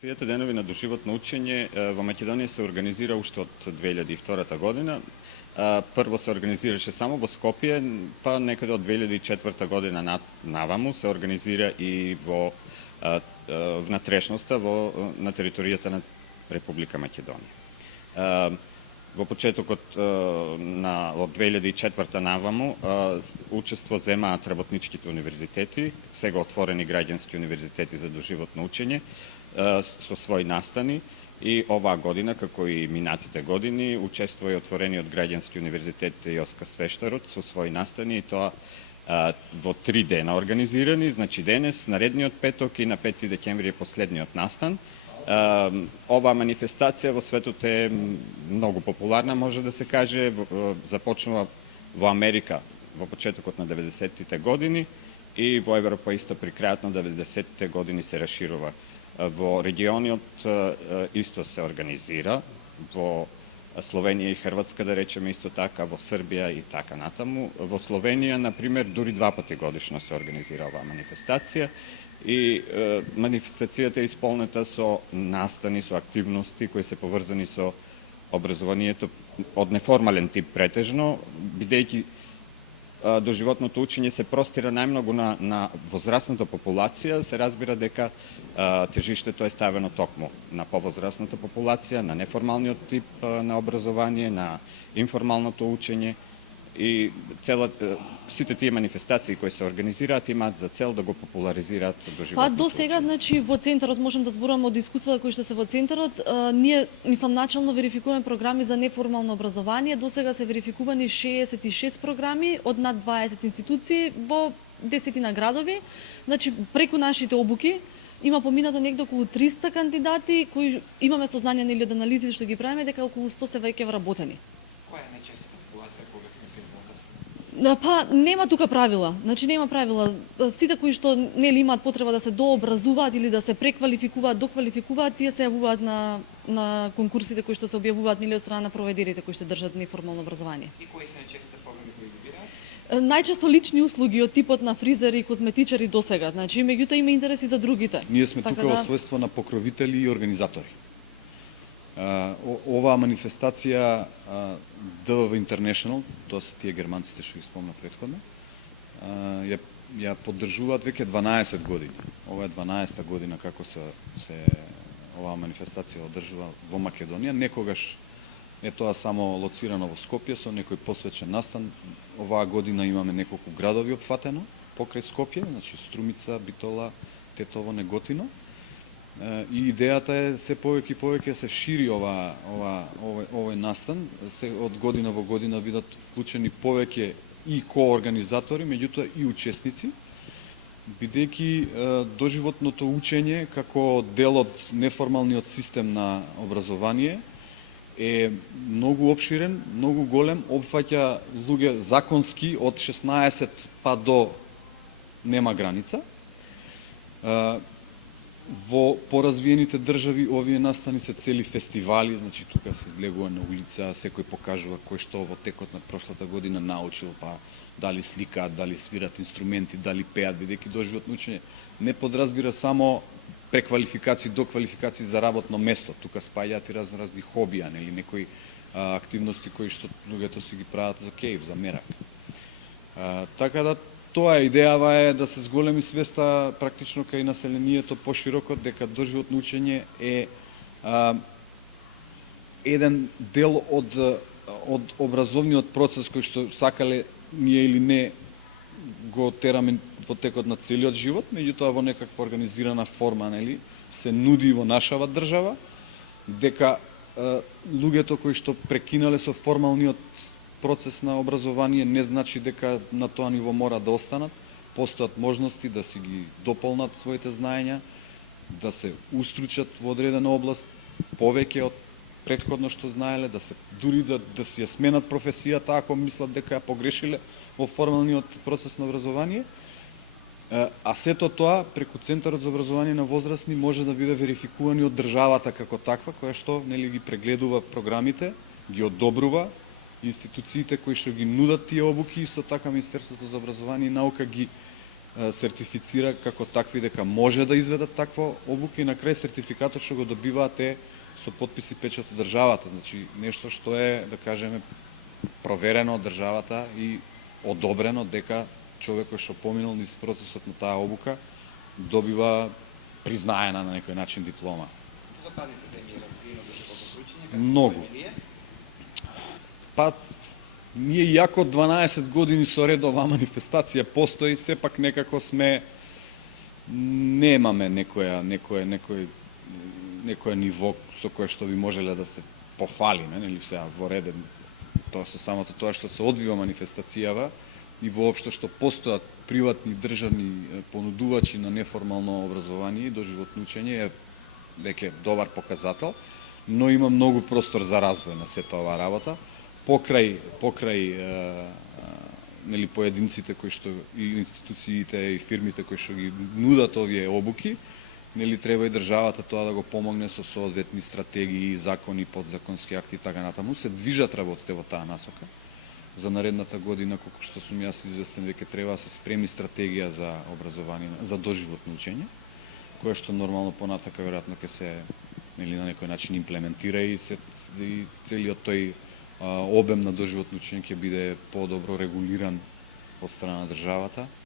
Цијата денови на доживотно учење во Македонија се организира уште од 2002 година. Прво се организираше само во Скопје, па некаде од 2004 година наваму се организира и во внатрешноста на територијата на Република Македонија. Во почетокот од 2004 наваму учество земаат работничките универзитети, сега отворени граѓански универзитети за доживотно учење, со своји настани, и оваа година, како и минатите години, учествува и отворениот граѓански универзитет Јоска Свештарот со своји настани, и тоа во 3 дена организирани, значи денес, наредниот петок и на 5 декември е последниот настан. Оваа манифестација во светот е многу популарна, може да се каже, започнува во Америка во почетокот на 90-тите години и во Европа исто при крајот на 90-тите години се расширува. Во региониот исто се организира, во Словенија и Хрватска, да речеме, исто така, во Србија и така натаму. Во Словенија, например, дури 2 пати годишно се организира оваа манифестација и манифестацијата е исполнета со настани, со активности кои се поврзани со образованието од неформален тип претежно, бидејќи доживотното учење се простира најмногу на возрастната популација, се разбира дека тежиштето е ставено токму на повозрастната популација, на неформалниот тип на образование, на информалното учење, и сите тие манифестации кои се организираат имаат за цел да го популаризираат доживотното учење. До сега, значи, во центарот можем да зборуваме од искуствата кои што се во центарот, ние, начално верификуваме програми за неформално образование. До сега се верификувани 66 програми од над 20 институции во 10 градови. Значи, преку нашите обуки има поминато негде околу 300 кандидати кои имаме сознание нели од анализите што ги правиме дека околу 100 се веќе вработени. Која е најчестата популација кога сме пред возраст? Па нема тука правила. Значи нема правила. Сите кои што нели имаат потреба да се дообразуваат или да се преквалификуваат, доквалификуваат, тие се јавуваат на конкурсите кои што се објавуваат нели од страна на проведерите кои што држат неформално образование. И кои се најчестите програми кои ги бираат? Најчесто лични услуги од типот на фризери и козметичари досега. Значи меѓутоа има интерес и за другите. Ние сме тука во својство на покровители и организатори. Оваа манифестација DVV International, тоа се тие германците што ги спомна претходно, ја поддржуваат веќе 12 години. Ова е 12-та година како се оваа манифестација одржува во Македонија. Некогаш е тоа само лоцирано во Скопје со некој посвечен настан. Оваа година имаме неколку градови опфатено покрај Скопје, значи Струмица, Битола, Тетово, Неготино. И идејата е се повеќе и повеќе се шири овој настан, се од година во година бидат вклучени повеќе и коорганизатори, меѓутоа и учесници, бидејќи доживотното учење како дел од неформалниот систем на образование е многу опширен, многу голем, опфаќа луѓе законски од 16 па до нема граница. Во поразвиените држави овие настани се цели фестивали, значи тука се излегува на улица, секој покажува кој што во текот на прошлата година научил, па дали сликаат, дали свират инструменти, дали пеат, бидејќи доживотно учење не подразбира само преквалификации, доквалификации за работно место. Тука спаѓаат и разни хобија, нели некои активности кои што луѓето си ги прават за кејф, за мерак. Така да тоа идејава е да се зголеми свеста практично кај населението пошироко дека доживотно учење е еден дел од образовниот процес кој што сакале ние или не го тераме во текот на целиот живот, меѓутоа во некаква организирана форма, нели, се нуди во нашава држава, дека луѓето кои што прекинале со формалниот процес на образование не значи дека на тоа ниво мора да останат. Постојат можности да си ги дополнат своите знаења, да се устручат во одредена област повеќе од претходно што знаеле, да се дури да си ја сменат професијата ако мислат дека ја погрешиле во формалниот процес на образование. А сето тоа преку Центарот за образование на возрастни може да биде верификувани од државата како таква, која што нели ги прегледува програмите, ги одобрува. Институциите кои што ги нудат тие обуки, исто така Министерството за образование и наука ги сертифицира како такви дека може да изведат таква обука и на крај сертификатот што го добиваат е со подпис и печат од државата. Значи нешто што е, да кажеме, проверено од државата и одобрено дека човекот што поминал низ процесот на таа обука добива признаена на некој начин диплома. В западните земји е развиено доживотното учење, Многу. Па, ние јако 12 години со ред оваа манифестација постои, сепак некако сме немаме некоја ниво со кое што би можеле да се пофалиме, нели сега во реден тоа со самото тоа што се одвива манифестацијава и воопшто што постојат приватни државни понудувачи на неформално образование и доживотно учење е веќе добар показател, но има многу простор за развој на сета оваа работа. Покрај нели поединците кои што и институциите и фирмите кои што ги нудат овие обуки, нели треба и државата тоа да го помогне со соодветни стратегии, закони, подзаконски акти и така натаму. Се движат работите во таа насока. За наредната година, колку што сум јас известен, веќе треба да се спреми стратегија за образование, за доживотно учење, која што нормално понатака веројатно ќе се нели на некој начин имплементира и целиот тој обем на доживотно учење ќе биде подобро регулиран од страна на државата.